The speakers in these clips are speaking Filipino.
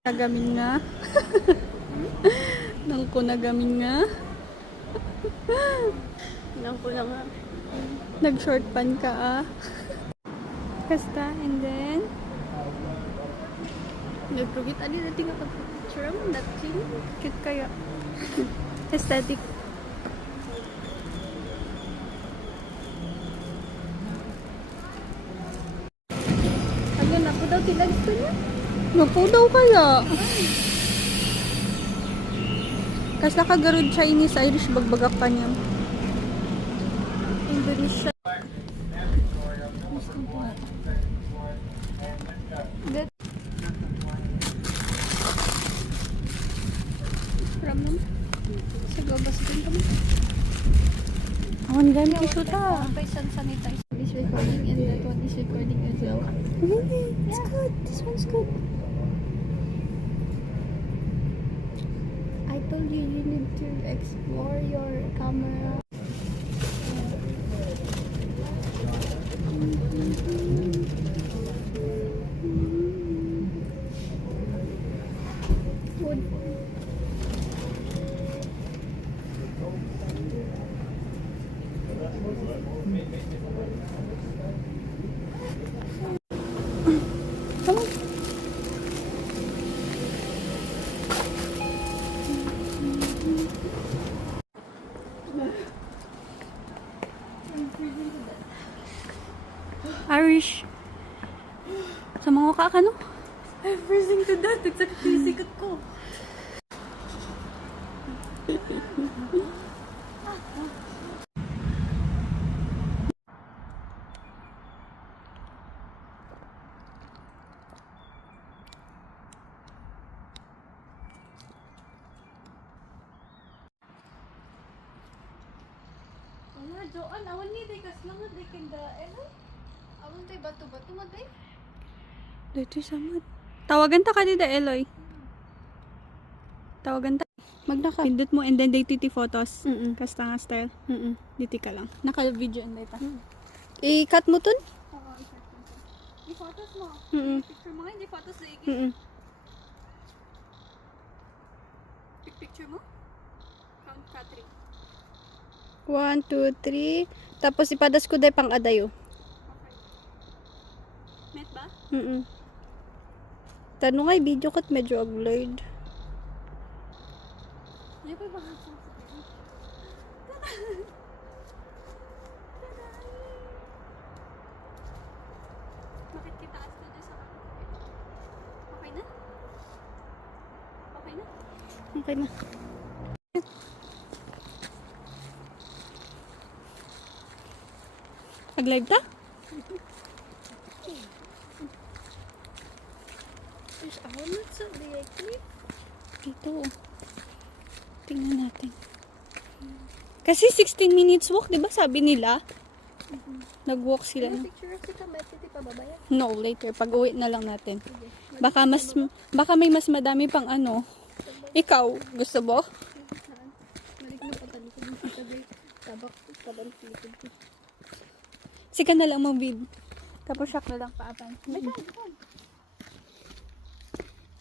Nagamin nga. Nang ko nagamin nga. Nang ko na nga. Nag-short pan ka ah. Kasta, and then Nagprogit ali natin nga pag-picture mo. Dating. cute kaya. Aesthetic. Ano na po daw tilags ko niya? Napo daw kaya. Kas nakagarod Chinese, Irish, bagbagak pa niya. Indonesia. That. Ramon. Sige, basitin kami. Awan gani iso ta. Sanitize. This recording and that one is recording as well. Really? It's good. This one's good. I told you you need to explore your camera. Food. Come on. Irish. Sa mga ka no? I'm freezing to death. Exactly yung sikat ko. Wala, Joan. Awan ni day kas lang at ikin da. Awan tayo bato-bato mo day. Dito samad. Tawagan ta ka dito, Eloy. Tawagan ta. Magna ka. Pindot mo and then they titi photos. Mm-mm. Kasta nga style. Mm-mm. Diti ka lang. Naka-video and ta. I-cut mo tun? Oo, i-photos mo. Mm-mm. Picture mo nga, hindi photos na Mm-mm. Picture mo? Count ka 1,3. 2, 3. Tapos ipadas ko day pang adayo. Okay. Met ba? Mm-mm. Tanong ay video kat medyo blurred. Ay, pa ba? Bakit kita asto dyan sa okay na? Okay na? Okay na. Nag-live ta? There's a whole lot sa directly. Dito. Tingnan natin. Kasi 16 minutes walk, di ba sabi nila? Nag-walk sila. Ano No? picture of kita? May titi pa babayan? No, later. Pag uwi na lang natin. Baka may mas madami pang ano. Ikaw, gusto mo? Balik na patalikod ng tagay. Tabak. Tabang pilikod ko. Sika na lang mo, bib. Tapos shock na lang paapan.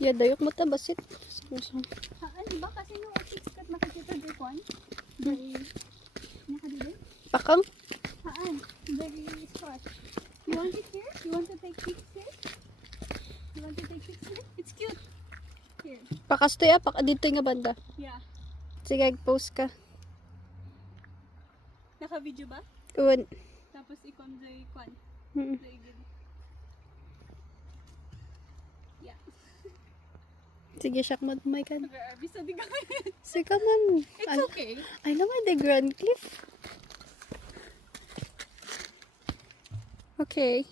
Yeah, dayok mo ta basit. Di ba kasi yung sikat makikita dito one? Very, nakadili? Pakang? Very short. You want it here? You want to take pics here? You want to take pics here? It's cute. Here. Pakas to ya. Dito nga banda. Yeah. Sige, post ka. Naka-video ba? Uwan. Tapos i-conjoy kwan. Mm-mm. Yeah. Sige, shock mo. My God. Bisa di ka ngayon. Sige man. It's okay. I know the Grand Cliff. Okay.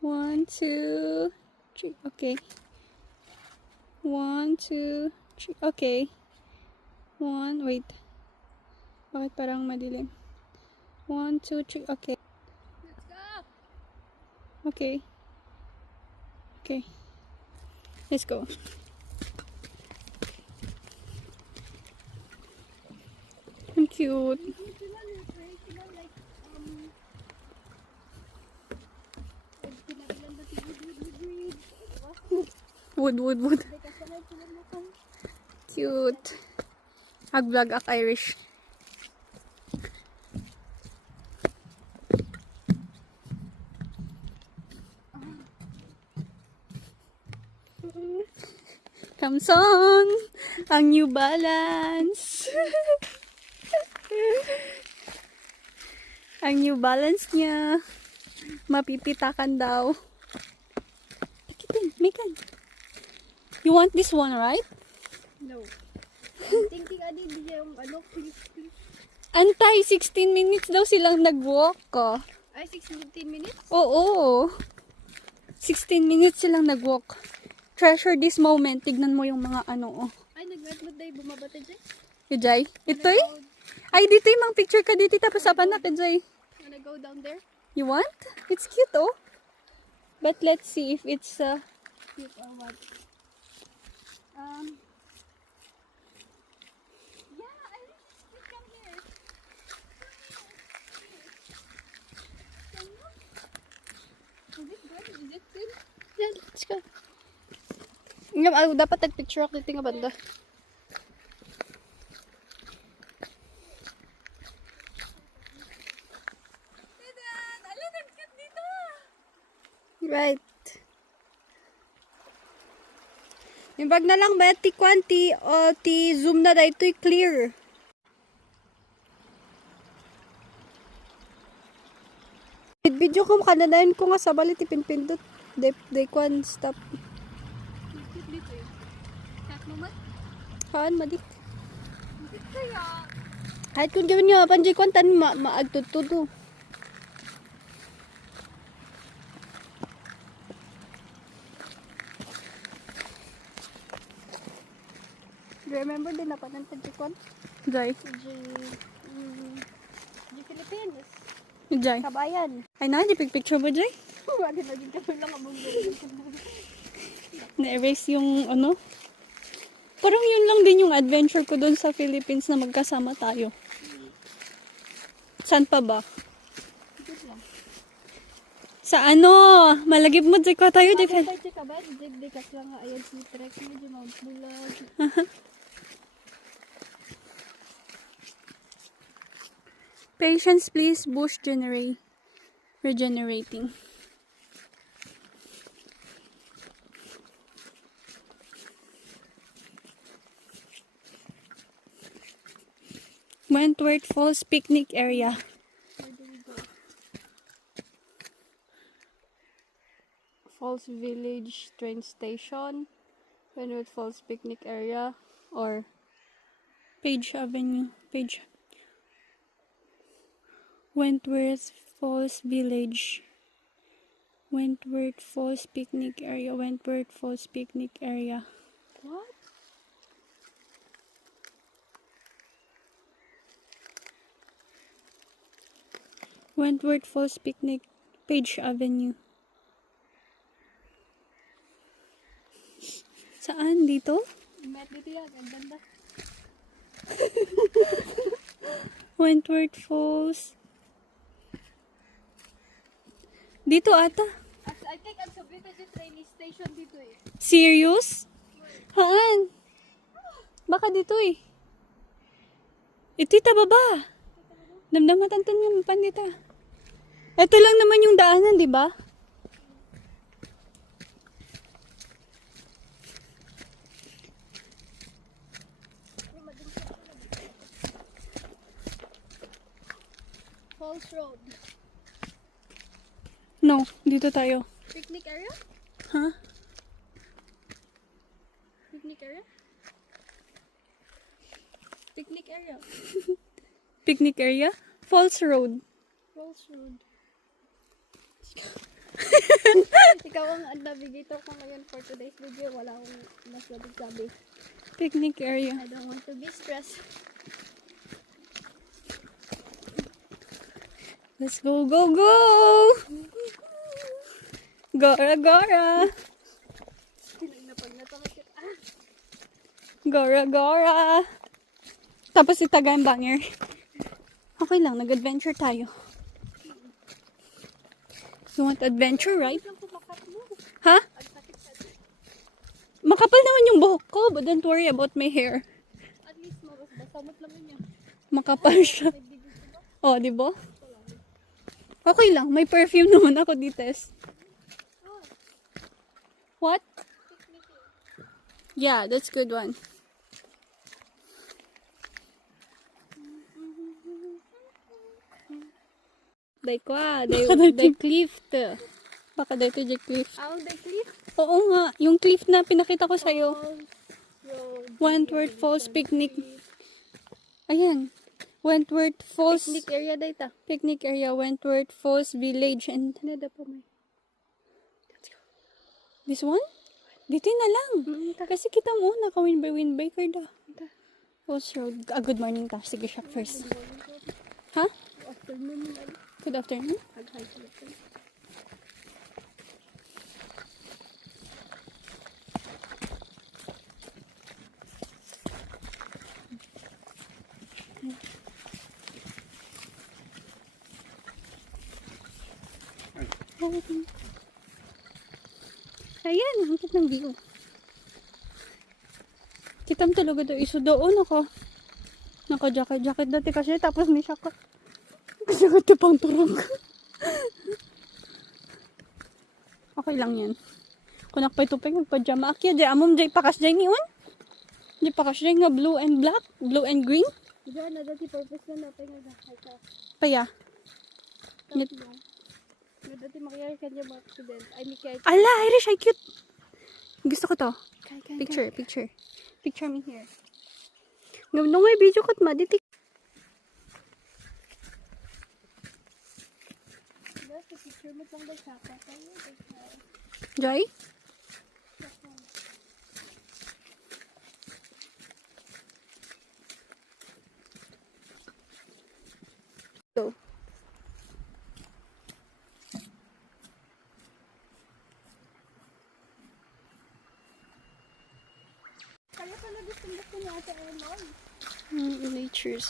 1, 2, 3. Okay. 1, 2, 3. Okay. 1, wait. Bakit parang madilim? 1, 2, 3. Okay. Let's go. Okay. Okay. Let's go. I'm cute. Wood. Cute. Ag-vlog ak Irish. Kamsong! Ang New Balance! Ang New Balance niya. Mapipitakan daw. Takitin, Megan. You want this one, right? No. I'm thinking adi di yung ano, please. Antay, 16 minutes daw silang nag-walk ko. Ay, 16 minutes? Oo. 16 minutes silang nag-walk. Treasure this moment. Tignan mo yung mga ano, oh. Ay, nag-admit dahil bumabata dyan. Kajay? Ito eh? Ay, dito yung mga picture ka dito. Tapos apan na, Kajay. Wanna go down there? You want? It's cute, oh. But let's see if it's, Cute or what? Yeah, I wish we come here. Is it good? Is it good? yeah, let's go. Dapat nag-picture ako dito nga banda. Right. Yung bag na lang ba, ti kwanti, o ti zoom na da, ito'y clear. Video ko kananayan ko nga sa bali, ti pinpindot. They kwan, stop. Cute dito eh. Kat mo mat? Haan, madik. Kaya, Kahit kung gawin nyo, panjay kwantan, maagtutudo. Remember din na pa ng panjay kwan? Jai. G Philippines. Jai. Kabayan. Ay na, di picture mo, Jai? Wala na din kami lang abang Na-erase yung ano. Parang yun lang din yung adventure ko doon sa Philippines na magkasama tayo. Saan pa ba? Sa ano? Malagib mo, Jai, ko tayo. Kapag tayo kabayan, di kas lang nga ayan si Trek medyo Mount Bulag. Patience, please. Bush regenerating. Wentworth Falls Picnic Area. Where do we go? Falls Village Train Station. Wentworth Falls Picnic Area. Or Page Avenue. Wentworth Falls Village. Wentworth Falls Picnic Area. Wentworth Falls Picnic Area. What? Wentworth Falls Picnic. Page Avenue. Saan? Dito? Met dito yan, ang ganda. Wentworth Falls. Dito ata. I think ang sabihin yung train station dito eh. Serious? Haan? Baka dito eh. Ito ita baba. Damdamatan nga pandita. Ito lang naman yung daanan, di ba? Falls Road. No, dito tayo. Picnic area? Ha? Picnic area? Picnic area. Picnic area? Falls Road. Falls Road. Ikaw ang navigator ko ngayon for today's video. Wala akong mas sabi. Picnic area. I don't want to be stressed. Let's go, go, go! Gora! Gora! Tapos itaga yung banger. Okay lang, nag-adventure tayo. You want adventure, right? Ha? ko, but don't worry about my hair. At least mabasamot lang niya. Makapal siya. Oh, di ba? Okay lang, may perfume naman ako dites. What? Yeah, that's good one. Day ko day cliff. Baka dito yung cliff. Ang the cliff. Oo nga, yung cliff na pinakita ko sa'yo. Wentworth Falls Picnic. Ayan. Wentworth Falls. Picnic area data. Picnic area, Wentworth Falls Village. And Nada pa may. this one? Dito na lang. Kasi kita mo, naka-win by windbreaker da. Falls Road. Good morning ta. Sige, shop first. Ha? Afternoon. Good afternoon. Ayan, ang cute ng view. Kitam talaga daw iso doon ako. Naka-jacket dati kasi tapos may siya ka. Kasi nga pang turong. Okay lang yan. Kung nakapay-tupay, magpa-jama. Akya, di amom di pakas di ni un. Di pakas di nga blue and black, blue and green. Diyan na dati purpose na napay nga ka. Paya. Dati makiyari ka niya mga accident. Ay, may kaya. Ala, Irish, ay cute. Gusto ko to. Picture. Picture me here. Nung may video ko, maditi. Dati picture mo lang daw sa ka. Joy? So. Kaya pala gusto niya ata Emon. Natures.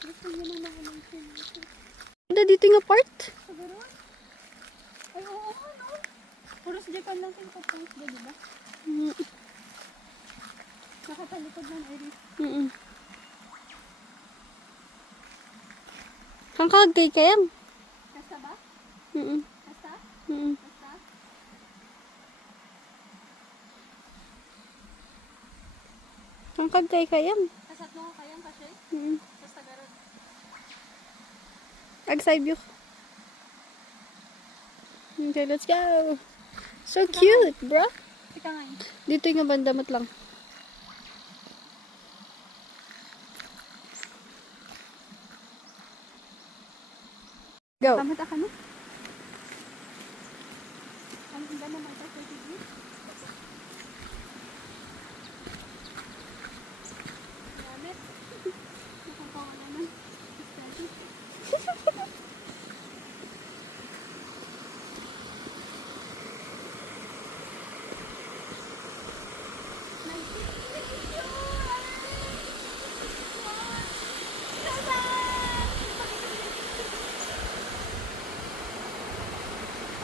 Gusto niya ng mga nature. Dito nga part? Siguro? Ay, oo, no? Puros Japan lang kayo kapag di ba? Nakatalikod ng Iris. Kang kay kayam. Kasta ba? Mm. Kasta? Mm. Kasta? Kang kay kayam. Kasat mo ka kayang kasi? Mm. Kasta garod. Ag side view. Okay, let's go. So cute, bro. Ika nga yun. Dito yung bandamat lang. Go. Kamata ka na? Ang hindi mo mata sa TV? Gamit? Nakakawa na.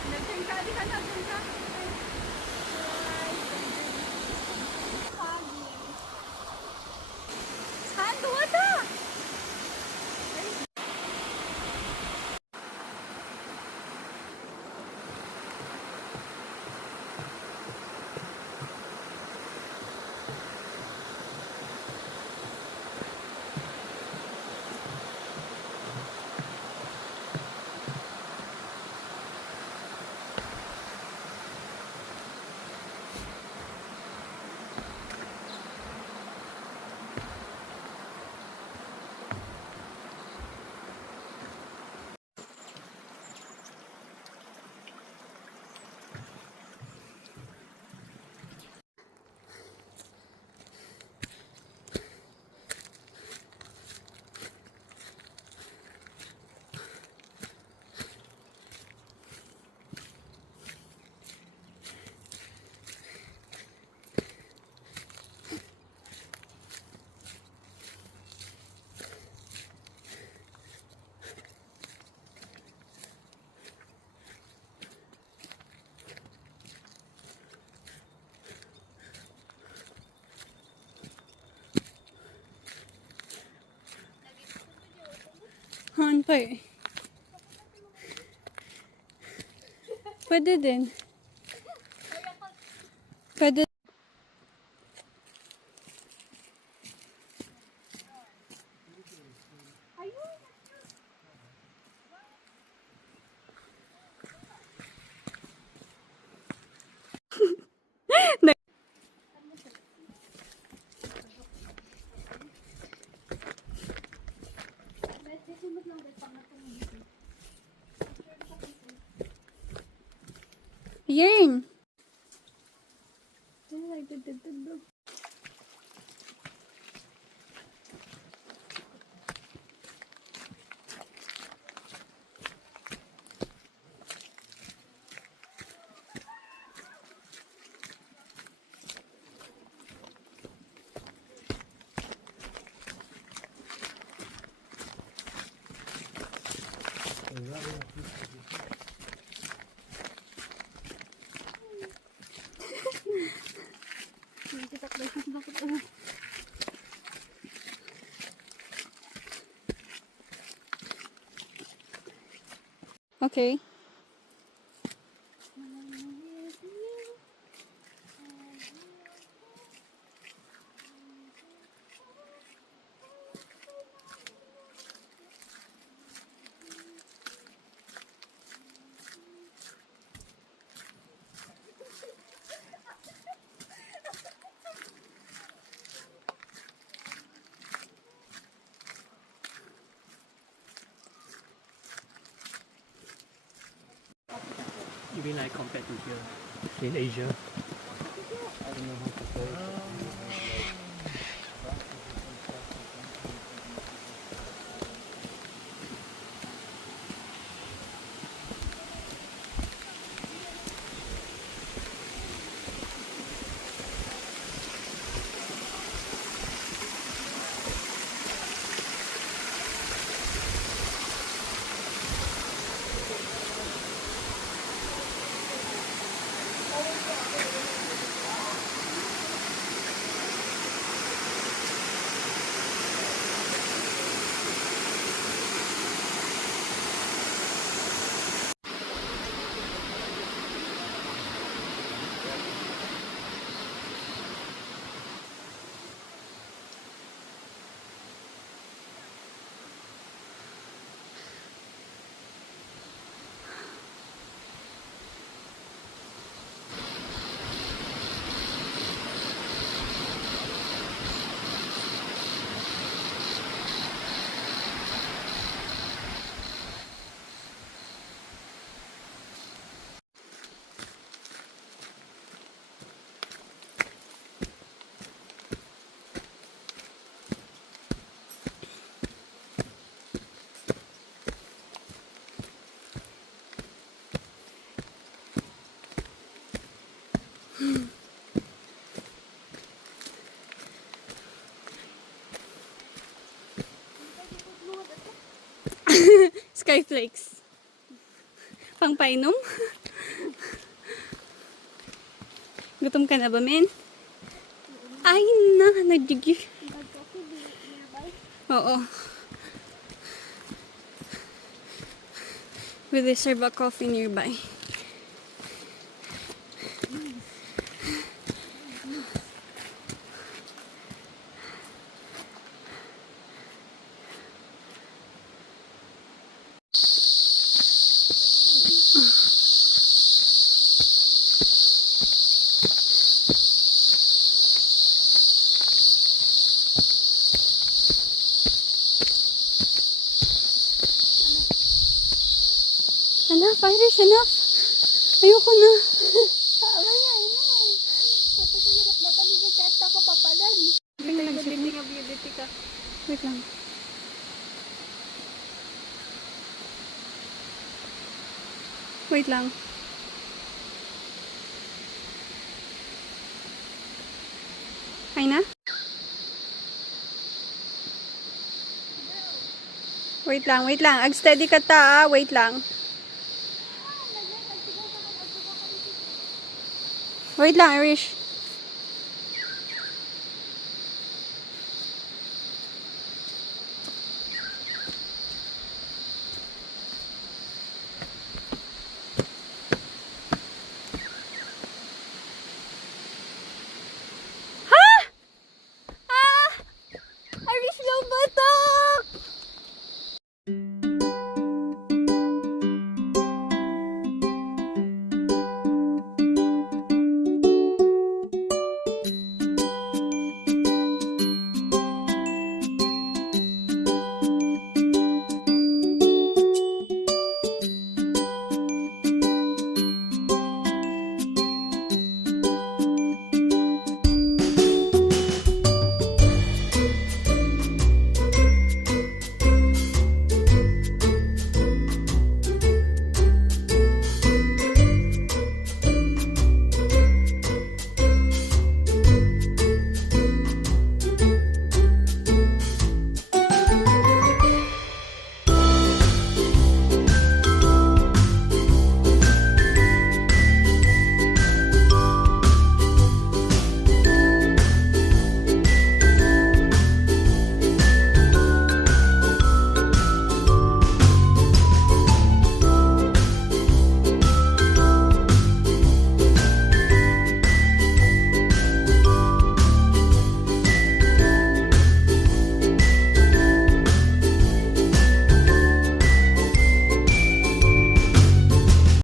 Nagteng ka, di ka nagteng ka. pa eh. Pwede din. Pwede. Yun. Okay. You mean like compared to here in Asia? I don't know how to say it. Skyflakes. Pangpainom? Gutom ka na ba, men? Ay na, nagdigi. Oo. We deserve a coffee nearby. Enough, Irish, enough. Ayoko na. Wait lang. Wait lang. Ay na? Wait lang, wait lang. Ag-steady ka ta, ah. Wait lang. Wait lang, Irish.